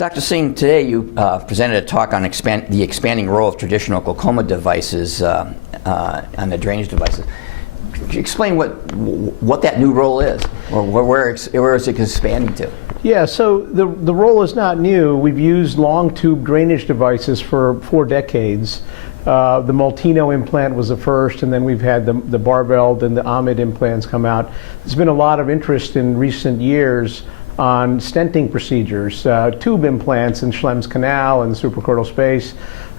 Dr. Singh, today you presented a talk on the expanding role of traditional glaucoma devices on the drainage devices. Could you explain what that new role is, or where is it expanding to? Yeah, so the role is not new. We've used long tube drainage devices for 4 decades. The Multino implant was the first, and then we've had the Barbell and the Ahmed implants come out. There's been a lot of interest in recent years on stenting procedures, tube implants in Schlemm's canal and the suprachoroidal space.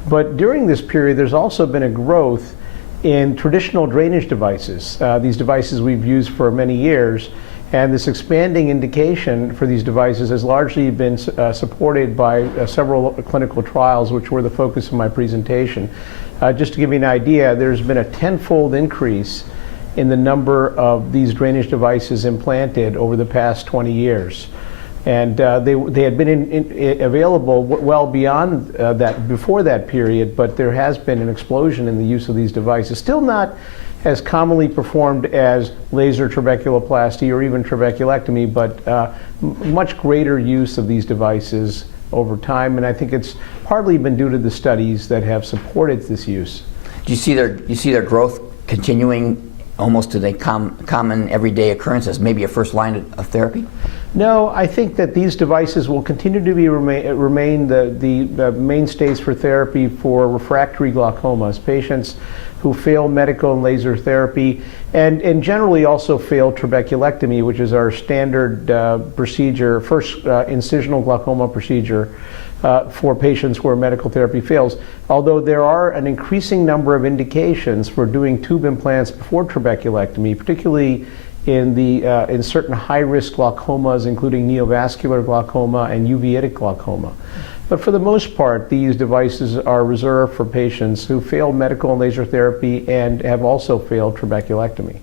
But during this period, there's also been a growth in traditional drainage devices. These devices we've used for many years, and this expanding indication for these devices has largely been supported by several clinical trials, which were the focus of my presentation. Just to give you an idea, there's been a 10-fold increase in the number of these drainage devices implanted over the past 20 years. And they had been available well beyond that, before that period, but there has been an explosion in the use of these devices. Still not as commonly performed as laser trabeculoplasty or even trabeculectomy, but much greater use of these devices over time, and I think it's partly been due to the studies that have supported this use. Do you see their growth continuing almost to the common everyday occurrence as maybe a first line of therapy? No, I think that these devices will continue to remain the mainstays for therapy for refractory glaucomas, patients who fail medical and laser therapy, and generally also fail trabeculectomy, which is our standard procedure, first incisional glaucoma procedure for patients where medical therapy fails. Although there are an increasing number of indications for doing tube implants before trabeculectomy, particularly in certain high-risk glaucomas, including neovascular glaucoma and uveitic glaucoma. But for the most part, these devices are reserved for patients who failed medical and laser therapy and have also failed trabeculectomy.